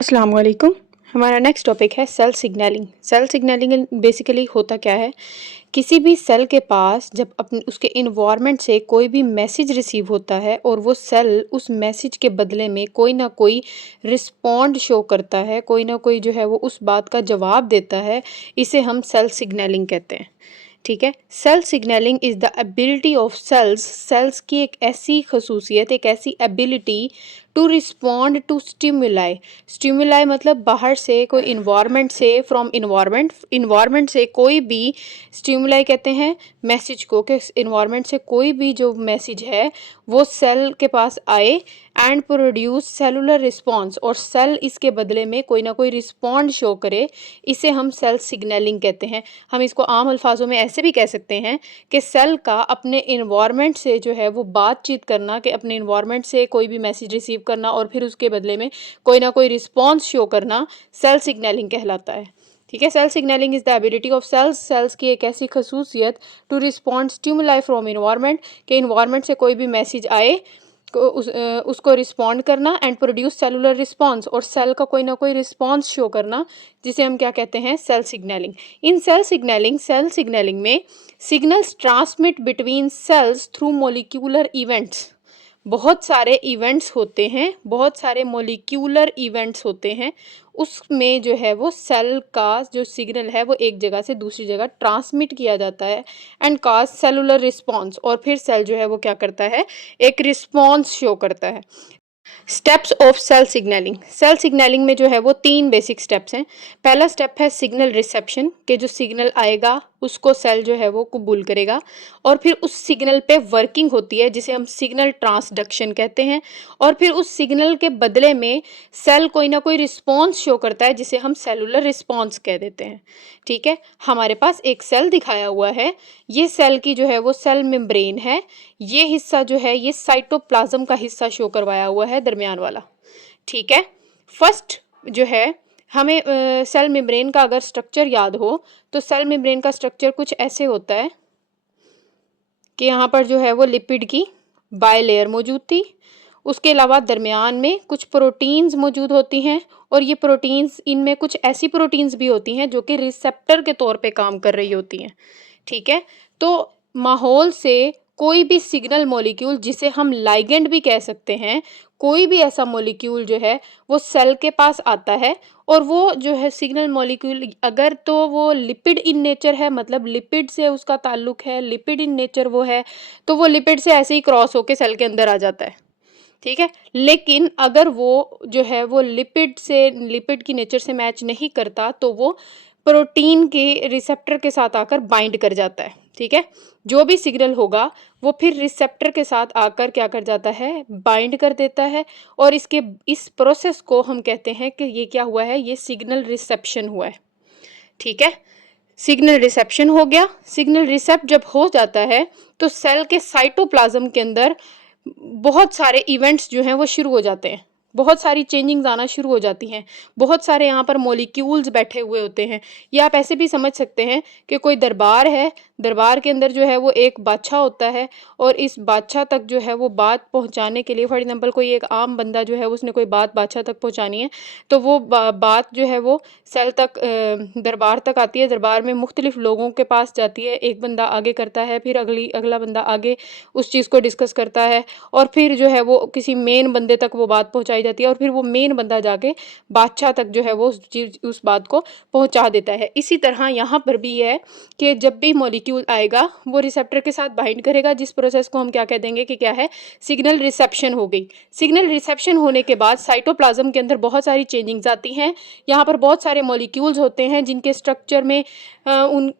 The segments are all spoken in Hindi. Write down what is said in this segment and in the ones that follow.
अस्सलाम वालेकुम। हमारा नेक्स्ट टॉपिक है cell signalling. Cell signalling basically होता क्या है, किसी भी सेल के पास जब अपने उसके इन्वायरमेंट से कोई भी मैसेज रिसीव होता है और वो सेल उस मैसेज के बदले में कोई ना कोई रिस्पॉन्ड शो करता है, कोई ना कोई जो है वो उस बात का जवाब देता है, इसे हम सेल सिग्नलिंग कहते हैं। ठीक है। Cell signalling is the ability of cells, cells की एक ऐसी खसूसियत, एक ऐसी ability to respond to stimuli. Stimuli मतलब बाहर से कोई इन्वायरमेंट से, फ्रॉम इन्वायरमेंट, इन्वायरमेंट से कोई भी स्टिमुलाई कहते हैं मैसेज को, कि इन्वायरमेंट से कोई भी जो मैसेज है वो सेल के पास आए एंड प्रोड्यूस सेलुलर रिस्पॉन्स, और सेल इसके बदले में कोई ना कोई रिस्पॉन्ड शो करे, इसे हम सेल सिग्नलिंग कहते हैं। हम इसको आम अल्फाजों में ऐसे भी कह सकते हैं कि सेल का अपने इन्वायरमेंट से जो है वो बातचीत करना, कि अपने इन्वायरमेंट से कोई भी मैसेज रिसीव करना और फिर उसके बदले में कोई ना कोई रिस्पॉन्स शो करना, सेल सिग्नलिंग कहलाता है। ठीक है। Cell signalling is the ability of cells, cells की एक ऐसी खसूसियत to respond stimuli from environment, कि इन्वायरमेंट से कोई भी मैसेज आए उसको रिस्पॉन्ड करना एंड प्रोड्यूस सेलुलर रिस्पॉन्स, और सेल का कोई ना कोई रिस्पॉन्स शो करना, जिसे हम क्या कहते हैं, सेल सिग्नलिंग। इन सेल सिग्नलिंग में signals transmit between cells through molecular events. बहुत सारे इवेंट्स होते हैं, बहुत सारे मोलिक्यूलर इवेंट्स होते हैं, उसमें जो है वो सेल का जो सिग्नल है वो एक जगह से दूसरी जगह ट्रांसमिट किया जाता है एंड कॉज सेलुलर रिस्पॉन्स, और फिर सेल जो है वो क्या करता है, एक रिस्पॉन्स शो करता है। Steps of cell signalling. Cell signalling में जो है वो 3 बेसिक स्टेप्स हैं। पहला स्टेप है सिग्नल रिसेप्शन, के जो सिग्नल आएगा उसको सेल जो है वो कबूल करेगा, और फिर उस सिग्नल पे वर्किंग होती है जिसे हम सिग्नल ट्रांसडक्शन कहते हैं, और फिर उस सिग्नल के बदले में सेल कोई ना कोई रिस्पॉन्स शो करता है जिसे हम सेलुलर रिस्पॉन्स कह देते हैं। ठीक है। हमारे पास एक सेल दिखाया हुआ है, ये सेल की जो है वो सेल मेम्ब्रेन है, ये हिस्सा जो है ये साइटोप्लाज्म का हिस्सा शो करवाया हुआ है, दरमियान वाला। ठीक है। फर्स्ट जो है, हमें सेल मेम्ब्रेन का अगर स्ट्रक्चर याद हो तो सेल मेम्ब्रेन का स्ट्रक्चर कुछ ऐसे होता है कि यहाँ पर जो है वो लिपिड की बायलेयर मौजूद थी, उसके अलावा दरमियान में कुछ प्रोटीन्स मौजूद होती हैं, और ये प्रोटीन्स, इनमें कुछ ऐसी प्रोटीन्स भी होती हैं जो कि रिसेप्टर के तौर पे काम कर रही होती हैं। ठीक है। तो माहौल से कोई भी सिग्नल मॉलिक्यूल, जिसे हम लाइगेंड भी कह सकते हैं, कोई भी ऐसा मॉलिक्यूल जो है वो सेल के पास आता है, और वो जो है सिग्नल मॉलिक्यूल अगर तो वो लिपिड इन नेचर है, मतलब लिपिड से उसका ताल्लुक है, लिपिड इन नेचर वो है, तो वो लिपिड से ऐसे ही क्रॉस होके सेल के अंदर आ जाता है। ठीक है। लेकिन अगर वो जो है वो लिपिड की नेचर से मैच नहीं करता, तो वो प्रोटीन के रिसेप्टर के साथ आकर बाइंड कर जाता है। ठीक है। जो भी सिग्नल होगा वो फिर रिसेप्टर के साथ आकर क्या कर जाता है, बाइंड कर देता है, और इस प्रोसेस को हम कहते हैं कि ये क्या हुआ है, ये सिग्नल रिसेप्शन हुआ है। ठीक है। सिग्नल रिसेप्शन हो गया। सिग्नल रिसेप्ट जब हो जाता है तो सेल के साइटोप्लाज्म के अंदर बहुत सारे इवेंट्स जो हैं वो शुरू हो जाते हैं, बहुत सारी चेंजिंग्स आना शुरू हो जाती हैं, बहुत सारे यहाँ पर मॉलिक्यूल्स बैठे हुए होते हैं। या आप ऐसे भी समझ सकते हैं कि कोई दरबार है, दरबार के अंदर जो है वो एक बादशाह होता है, और इस बादशाह तक जो है वो बात पहुँचाने के लिए, फॉर एग्जाम्पल कोई एक आम बंदा जो है उसने कोई बात बादशाह तक पहुँचानी है, तो वो बात जो है वो सेल तक, दरबार तक आती है, दरबार में मुख्तलिफ लोगों के पास जाती है, एक बंदा आगे करता है, फिर अगला बंदा आगे उस चीज़ को डिस्कस करता है, और फिर जो है वो किसी मेन बंदे तक वो बात पहुंचाई जाती है, और फिर वो मेन बंदा जाके बादशाह तक जो है वो उस बात को पहुंचा देता है। इसी तरह यहाँ पर भी है कि जब भी मॉलिक्यूल आएगा वो रिसेप्टर के साथ बाइंड करेगा, जिस प्रोसेस को हम क्या कह देंगे कि क्या है, सिग्नल रिसेप्शन हो गई। सिग्नल रिसेप्शन होने के बाद साइटोप्लाज्म के अंदर बहुत सारी चेंजिंग्स आती हैं। यहाँ पर बहुत सारे मॉलिक्यूल्स होते हैं जिनके स्ट्रक्चर में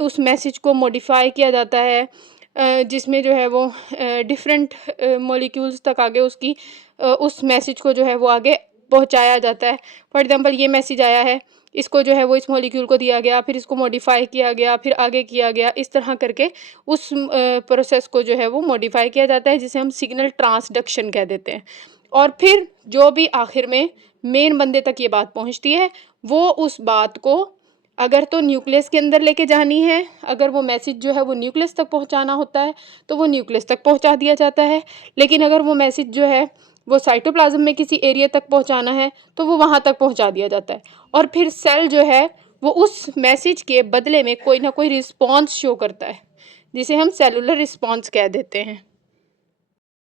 उस मैसेज को मॉडिफाई किया जाता है, जिसमें जो है वो डिफरेंट मॉलिक्यूल्स तक आगे उस मैसेज को जो है वो आगे पहुंचाया जाता है। फॉर एग्जांपल ये मैसेज आया है, इसको जो है वो इस मॉलिक्यूल को दिया गया, फिर इसको मॉडिफाई किया गया, फिर आगे किया गया, इस तरह करके उस प्रोसेस को जो है वो मॉडिफाई किया जाता है, जिसे हम सिग्नल ट्रांसडक्शन कह देते हैं। और फिर जो भी आखिर में मेन बंदे तक ये बात पहुंचती है, वो उस बात को अगर तो न्यूक्लियस के अंदर लेके जानी है, अगर वो मैसेज जो है वो न्यूक्लियस तक पहुंचाना होता है तो वो न्यूक्लियस तक पहुंचा दिया जाता है। लेकिन अगर वो मैसेज जो है वो साइटोप्लाज्म में किसी एरिया तक पहुंचाना है तो वो वहां तक पहुंचा दिया जाता है, और फिर सेल जो है वो उस मैसेज के बदले में कोई ना कोई रिस्पॉन्स शो करता है, जिसे हम सेलुलर रिस्पॉन्स कह देते हैं।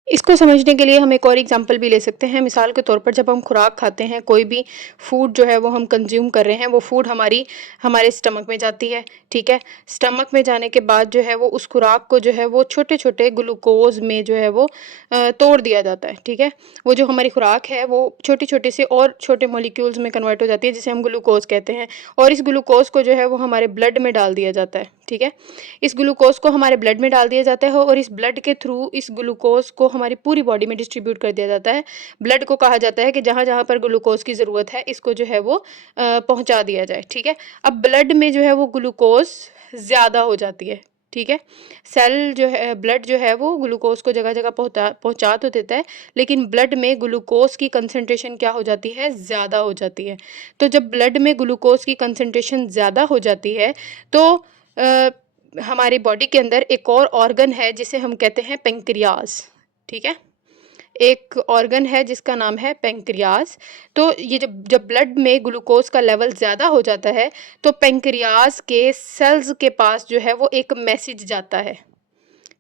इसको समझने के लिए हम एक और एग्जांपल भी ले सकते हैं। मिसाल के तौर पर जब हम खुराक खाते हैं, कोई भी फूड जो है वो हम कंज्यूम कर रहे हैं, वो फूड हमारे स्टमक में जाती है, ठीक है। स्टमक में जाने के बाद जो है वो उस खुराक को जो है वो छोटे छोटे ग्लूकोज में जो है वो तोड़ दिया जाता है, ठीक है। वो जो हमारी खुराक है वो छोटी छोटी से और छोटे मॉलिक्यूल्स में कन्वर्ट हो जाती है, जिसे हम ग्लूकोज कहते हैं, और इस ग्लूकोज को जो है वो हमारे ब्लड में डाल दिया जाता है, ठीक है। इस ग्लूकोज को हमारे ब्लड में डाल दिया जाता है और इस ब्लड के थ्रू इस ग्लूकोज को हमारी पूरी बॉडी में डिस्ट्रीब्यूट कर दिया जाता है। ब्लड को कहा जाता है कि जहाँ जहाँ पर ग्लूकोज की ज़रूरत है इसको जो है वो पहुँचा दिया जाए, ठीक है। अब ब्लड में जो है वो ग्लूकोज ज़्यादा हो जाती है, ठीक है। सेल जो है, ब्लड जो है वो ग्लूकोज को जगह जगह पहुँचा तो देता है, लेकिन ब्लड में ग्लूकोज की कंसनट्रेशन क्या हो जाती है, ज़्यादा हो जाती है। तो जब ब्लड में ग्लूकोज की कंसनट्रेशन ज़्यादा हो जाती है तो हमारी बॉडी के अंदर एक और ऑर्गन है जिसे हम कहते हैं पेंक्रियाज, ठीक है। एक ऑर्गन है जिसका नाम है पेंक्रियाज। तो ये जब जब ब्लड में ग्लूकोज का लेवल ज़्यादा हो जाता है तो पेंक्रियाज के सेल्स के पास जो है वो एक मैसेज जाता है,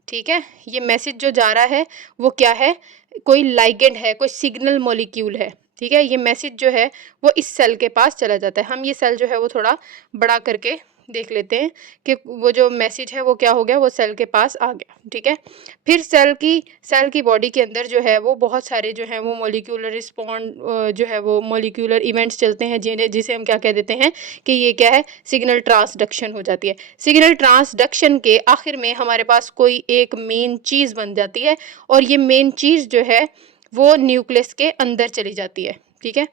ठीक है। ये मैसेज जो जा रहा है वो क्या है, कोई लाइगेंड है, कोई सिग्नल मॉलिक्यूल है, ठीक है। ये मैसेज जो है वो इस सेल के पास चला जाता है। हम ये सेल जो है वो थोड़ा बड़ा करके देख लेते हैं कि वो जो मैसेज है वो क्या हो गया, वो सेल के पास आ गया, ठीक है। फिर सेल की बॉडी के अंदर जो है वो बहुत सारे जो है वो मॉलिक्यूलर रिस्पॉन्ड जो है वो मॉलिक्यूलर इवेंट्स चलते हैं, जिसे हम क्या कह देते हैं कि ये क्या है, सिग्नल ट्रांसडक्शन हो जाती है। सिग्नल ट्रांसडक्शन के आखिर में हमारे पास कोई एक मेन चीज़ बन जाती है और ये मेन चीज़ जो है वो न्यूक्लियस के अंदर चली जाती है, ठीक है।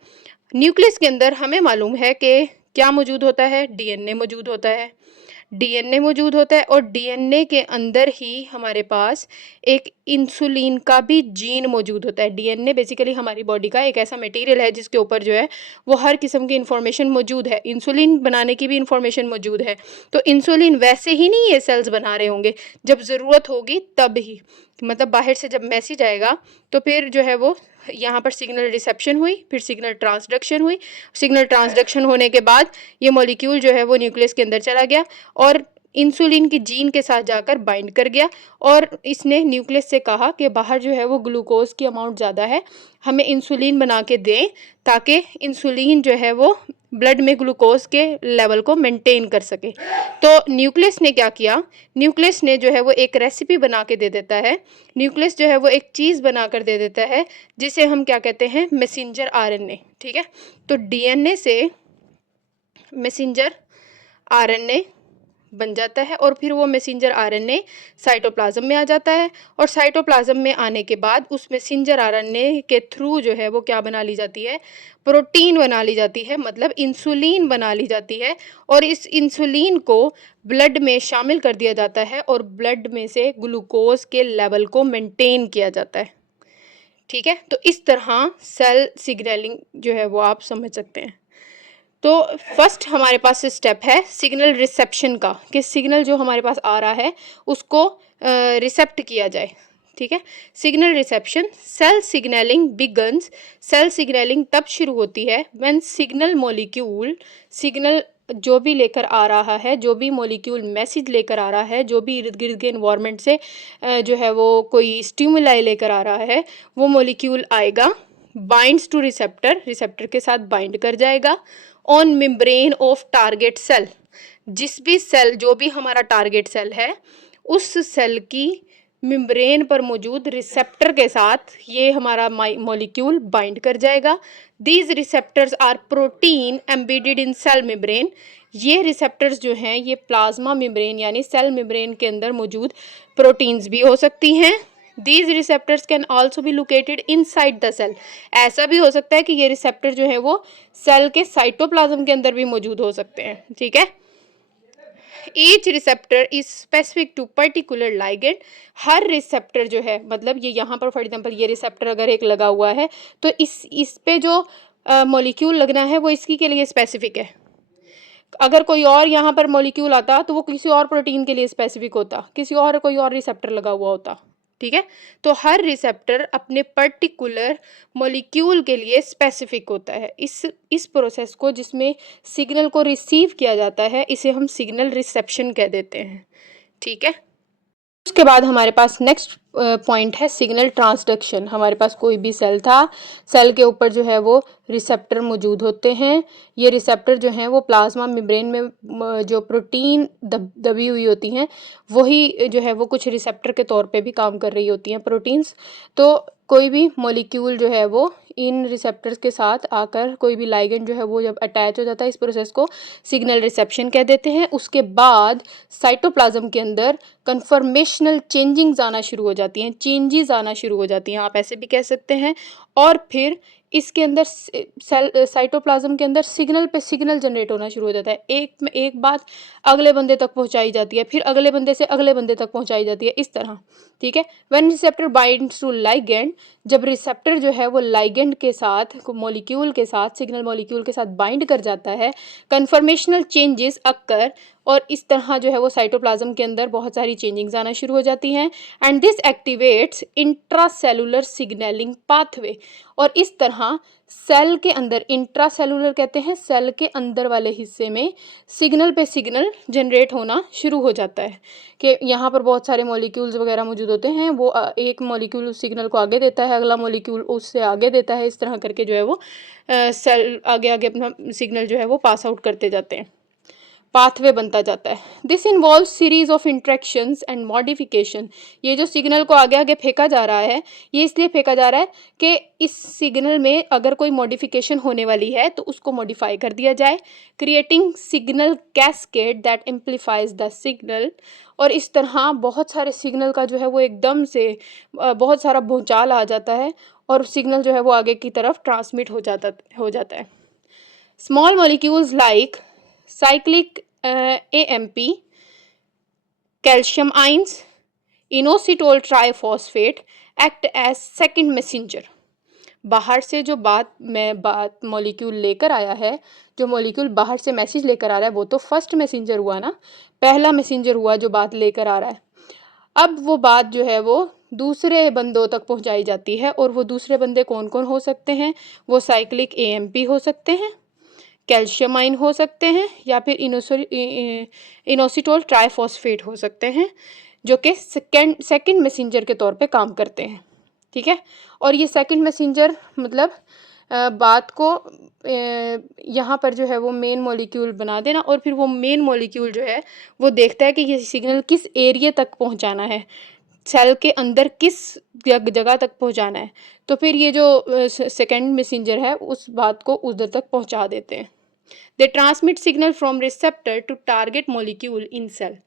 न्यूक्लियस के अंदर हमें मालूम है कि क्या मौजूद होता है, डीएनए मौजूद होता है, डीएनए मौजूद होता है, और डीएनए के अंदर ही हमारे पास एक इंसुलिन का भी जीन मौजूद होता है। डीएनए बेसिकली हमारी बॉडी का एक ऐसा मटेरियल है जिसके ऊपर जो है वो हर किस्म की इंफॉर्मेशन मौजूद है। इंसुलिन बनाने की भी इंफॉर्मेशन मौजूद है। तो इंसुलिन वैसे ही नहीं ये सेल्स बना रहे होंगे, जब ज़रूरत होगी तब ही, मतलब बाहर से जब मैसेज आएगा तो फिर जो है वो यहाँ पर सिग्नल रिसेप्शन हुई, फिर सिग्नल ट्रांसडक्शन हुई। सिग्नल ट्रांसडक्शन होने के बाद ये मॉलिक्यूल जो है वो न्यूक्लियस के अंदर चला गया और इंसुलिन की जीन के साथ जाकर बाइंड कर गया, और इसने न्यूक्लियस से कहा कि बाहर जो है वो ग्लूकोज की अमाउंट ज़्यादा है, हमें इंसुलिन बना के दें ताकि इंसुलिन जो है वो ब्लड में ग्लूकोज के लेवल को मेंटेन कर सके। तो न्यूक्लियस ने क्या किया, न्यूक्लियस ने जो है वो एक रेसिपी बना के दे देता है, न्यूक्लियस जो है वो एक चीज़ बना कर दे देता है जिसे हम क्या कहते हैं, मैसेंजर आरएनए, ठीक है। तो डीएनए से मैसेंजर आरएनए बन जाता है और फिर वो मैसेंजर आरएनए साइटोप्लाज्म में आ जाता है, और साइटोप्लाज्म में आने के बाद उस मैसेंजर आरएनए के थ्रू जो है वो क्या बना ली जाती है, प्रोटीन बना ली जाती है, मतलब इंसुलिन बना ली जाती है, और इस इंसुलिन को ब्लड में शामिल कर दिया जाता है और ब्लड में से ग्लूकोज के लेवल को मेंटेन किया जाता है, ठीक है। तो इस तरह सेल सिग्नलिंग जो है वो आप समझ सकते हैं। तो फर्स्ट हमारे पास स्टेप है सिग्नल रिसेप्शन का, कि सिग्नल जो हमारे पास आ रहा है उसको रिसेप्ट किया जाए, ठीक है। Signal reception, cell signalling begins, cell signalling तब शुरू होती है व्हेन सिग्नल मॉलिक्यूल, सिग्नल जो भी लेकर आ रहा है, जो भी मॉलिक्यूल मैसेज लेकर आ रहा है, जो भी इर्द गिर्द के इन्वायरमेंट से जो है वो कोई स्टिमुलाई लेकर आ रहा है, वो मॉलिक्यूल आएगा, बाइंड्स टू रिसेप्टर, रिसेप्टर के साथ बाइंड कर जाएगा on membrane of target cell, जिस भी सेल, जो भी हमारा टारगेट सेल है उस सेल की मेम्ब्रेन पर मौजूद रिसेप्टर के साथ ये हमारा मॉलिक्यूल बाइंड कर जाएगा। These receptors are protein embedded in cell membrane, ये रिसेप्टर्स जो हैं ये प्लाज्मा मेम्ब्रेन यानी सेल मेम्ब्रेन के अंदर मौजूद प्रोटीन्स भी हो सकती हैं। These receptors can also be located inside the cell, ऐसा भी हो सकता है कि ये रिसेप्टर जो है वो सेल के साइटोप्लाज्म के अंदर भी मौजूद हो सकते हैं, ठीक है। Each receptor is specific to particular ligand, हर रिसेप्टर जो है, मतलब ये यहाँ पर फॉर एग्जांपल ये रिसेप्टर अगर एक लगा हुआ है तो इस पे जो मॉलिक्यूल लगना है वो इसकी के लिए स्पेसिफिक है। अगर कोई और यहाँ पर मॉलिक्यूल आता तो वो किसी और प्रोटीन के लिए स्पेसिफिक होता, किसी और कोई और रिसेप्टर लगा हुआ होता, ठीक है। तो हर रिसेप्टर अपने पर्टिकुलर मॉलिक्यूल के लिए स्पेसिफिक होता है। इस प्रोसेस को, जिसमें सिग्नल को रिसीव किया जाता है, इसे हम सिग्नल रिसेप्शन कह देते हैं। ठीक है। उसके बाद हमारे पास नेक्स्ट पॉइंट है सिग्नल ट्रांसडक्शन। हमारे पास कोई भी सेल था, सेल के ऊपर जो है वो रिसेप्टर मौजूद होते हैं। ये रिसेप्टर जो हैं वो प्लाज्मा मेम्ब्रेन में जो प्रोटीन दबी हुई होती हैं, वही जो है वो कुछ रिसेप्टर के तौर पे भी काम कर रही होती हैं, प्रोटीन्स। तो कोई भी मॉलिक्यूल जो है वो इन रिसेप्टर्स के साथ आकर, कोई भी लाइगेंड जो है वो जब अटैच हो जाता है, इस प्रोसेस को सिग्नल रिसेप्शन कह देते हैं। उसके बाद साइटोप्लाज्म के अंदर कन्फर्मेशनल चेंजिंग्स आना शुरू हो जाती हैं, चेंजेस आना शुरू हो जाती हैं, आप ऐसे भी कह सकते हैं। और फिर इसके अंदर सेल साइटोप्लाज्म के अंदर सिग्नल पे सिग्नल जनरेट होना शुरू हो जाता है। एक बात अगले बंदे तक पहुंचाई जाती है, फिर अगले बंदे से अगले बंदे तक पहुंचाई जाती है, इस तरह। ठीक है। When receptor binds to ligand, जब रिसेप्टर जो है वो लाइगेंड के साथ, मॉलिक्यूल के साथ, सिग्नल मॉलिक्यूल के साथ बाइंड कर जाता है, कन्फर्मेशनल चेंजेस अक्कर, और इस तरह जो है वो साइटोप्लाज्म के अंदर बहुत सारी चेंजिंग्स आना शुरू हो जाती हैं। And this activates intracellular signalling pathway. और इस तरह सेल के अंदर, इंट्रासेलुलर कहते हैं सेल के अंदर वाले हिस्से में, सिग्नल पे सिग्नल जनरेट होना शुरू हो जाता है कि यहाँ पर बहुत सारे मॉलिक्यूल्स वगैरह मौजूद होते हैं। वो एक मॉलिक्यूल उस सिग्नल को आगे देता है, अगला मॉलिक्यूल उससे आगे देता है, इस तरह करके जो है वो सेल आगे आगे अपना सिग्नल जो है वो पास आउट करते जाते हैं, पाथवे बनता जाता है। This involve series of interactions and modification. ये जो सिग्नल को आगे आगे फेंका जा रहा है, ये इसलिए फेंका जा रहा है कि इस सिग्नल में अगर कोई मॉडिफिकेशन होने वाली है तो उसको मॉडिफाई कर दिया जाए, creating signal cascade that amplifies the signal. और इस तरह बहुत सारे सिग्नल का जो है वो एकदम से बहुत सारा भूचाल आ जाता है, और सिग्नल जो है वो आगे की तरफ ट्रांसमिट हो जाता है। Small molecules like cyclic AMP, calcium ions, inositol triphosphate act as second messenger। बाहर से जो बात मॉलिक्यूल लेकर आया है, जो मॉलिक्यूल बाहर से मैसेज लेकर आ रहा है, वो तो फर्स्ट मैसेंजर हुआ ना, पहला मैसेंजर हुआ जो बात लेकर आ रहा है। अब वो बात जो है वो दूसरे बंदों तक पहुंचाई जाती है, और वो दूसरे बंदे कौन कौन हो सकते हैं? वो साइक्लिक AMP हो सकते हैं, कैल्शियम आयन हो सकते हैं, या फिर इनोसिटोल ट्राइफॉस्फेट हो सकते हैं, जो कि सेकंड मैसेंजर के तौर पे काम करते हैं। ठीक है। और ये सेकंड मैसेंजर मतलब बात को यहाँ पर जो है वो मेन मॉलिक्यूल बना देना, और फिर वो मेन मॉलिक्यूल जो है वो देखता है कि ये सिग्नल किस एरिया तक पहुँचाना है, सेल के अंदर किस जगह तक पहुँचाना है। तो फिर ये जो सेकंड मैसेंजर है उस बात को उधर तक पहुँचा देते हैं। They transmit signal from receptor to target molecule in cell.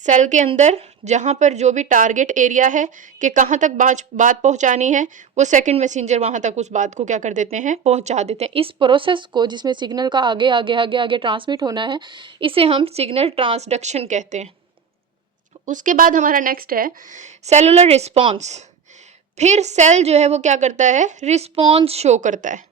Cell के अंदर जहाँ पर जो भी टारगेट एरिया है कि कहाँ तक बात पहुँचानी है, वो सेकंड मैसेंजर वहाँ तक उस बात को क्या कर देते हैं, पहुँचा देते हैं। इस प्रोसेस को, जिसमें सिग्नल का आगे आगे आगे आगे ट्रांसमिट होना है, इसे हम सिग्नल ट्रांसडक्शन कहते हैं। उसके बाद हमारा नेक्स्ट है सेलुलर रिस्पॉन्स। फिर सेल जो है वो क्या करता है, रिस्पॉन्स शो करता है।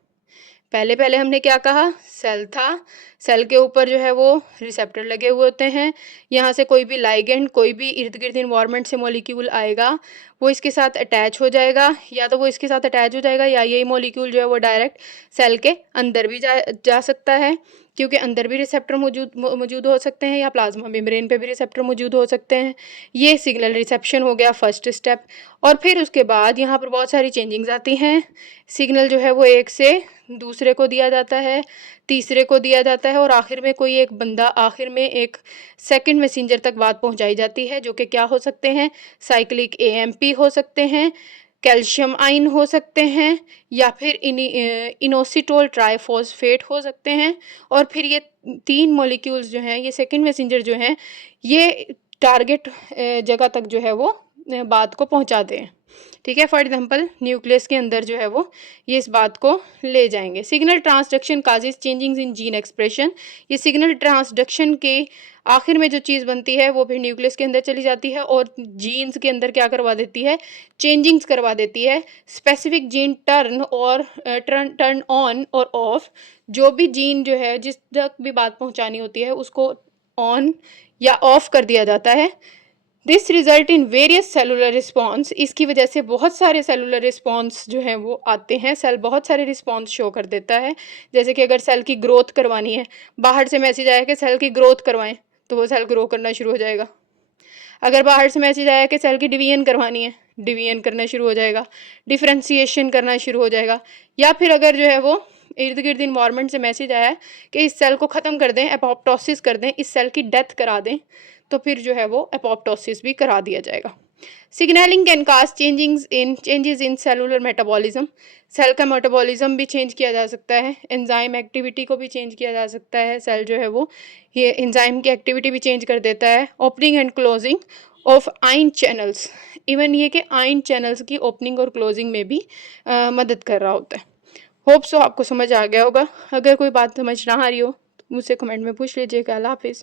पहले पहले हमने क्या कहा, सेल था, सेल के ऊपर जो है वो रिसेप्टर लगे हुए होते हैं। यहाँ से कोई भी लाइगेंड, कोई भी इर्द गिर्द इन्वायरमेंट से मॉलिक्यूल आएगा, वो इसके साथ अटैच हो जाएगा, या तो वो इसके साथ अटैच हो जाएगा, या यही मॉलिक्यूल जो है वो डायरेक्ट सेल के अंदर भी जा सकता है, क्योंकि अंदर भी रिसेप्टर मौजूद हो सकते हैं, या प्लाज्मा मेम्ब्रेन पे भी रिसेप्टर मौजूद हो सकते हैं। ये सिग्नल रिसेप्शन हो गया फर्स्ट स्टेप। और फिर उसके बाद यहाँ पर बहुत सारी चेंजिंग्स आती हैं। सिग्नल जो है वो एक से दूसरे को दिया जाता है, तीसरे को दिया जाता है, और आखिर में कोई एक बंदा, आखिर में एक सेकंड मैसेंजर तक बात पहुंचाई जाती है, जो कि क्या हो सकते हैं, साइक्लिक AMP हो सकते हैं, कैल्शियम आयन हो सकते हैं, या फिर इनोसिटोल ट्राइफॉस्फेट हो सकते हैं। और फिर ये तीन मॉलिक्यूल्स जो हैं, ये सेकंड मैसेंजर जो हैं, ये टारगेट जगह तक जो है वो बात को पहुंचाते हैं। ठीक है। फॉर एग्जाम्पल न्यूक्लियस के अंदर जो है वो ये इस बात को ले जाएंगे। सिग्नल ट्रांसडक्शन काजेज चेंजिंग्स इन जीन एक्सप्रेशन। ये सिग्नल ट्रांसडक्शन के आखिर में जो चीज़ बनती है वो फिर न्यूक्लियस के अंदर चली जाती है, और जीन्स के अंदर क्या करवा देती है, चेंजिंग्स करवा देती है। स्पेसिफिक जीन टर्न ऑन और ऑफ। जो भी जीन जो है, जिस तक भी बात पहुंचानी होती है, उसको ऑन या ऑफ कर दिया जाता है। This result in various cellular response, इसकी वजह से बहुत सारे सेलुलर रिस्पॉन्स जो हैं वो आते हैं। सेल बहुत सारे रिस्पॉन्स शो कर देता है। जैसे कि अगर सेल की ग्रोथ करवानी है, बाहर से मैसेज आया कि सेल की ग्रोथ करवाएं, तो वो सेल ग्रो करना शुरू हो जाएगा। अगर बाहर से मैसेज आया कि सेल की डिवीजन करवानी है, डिवीजन करना शुरू हो जाएगा, डिफ्रेंसिएशन करना शुरू हो जाएगा। या फिर अगर जो है वो इर्द गिर्द इन्वायरमेंट से मैसेज आया है कि इस सेल को ख़त्म कर दें, एपोप्टोसिस कर दें, इस सेल की डेथ करा दें, तो फिर जो है वो एपोप्टोसिस भी करा दिया जाएगा। Signalling can cause changes in cellular metabolism, cell का मेटाबॉलिज्म भी चेंज किया जा सकता है, एंजाइम एक्टिविटी को भी चेंज किया जा सकता है। सेल जो है वो ये एंजाइम की एक्टिविटी भी चेंज कर देता है। Opening and closing of ion channels, even ये कि आयन चैनल्स की ओपनिंग और क्लोजिंग में भी मदद कर रहा होता है। होप सो आपको समझ आ गया होगा। अगर कोई बात समझ ना आ रही हो तो मुझसे कमेंट में पूछ लीजिएगा। अल्लाह हाफिज़।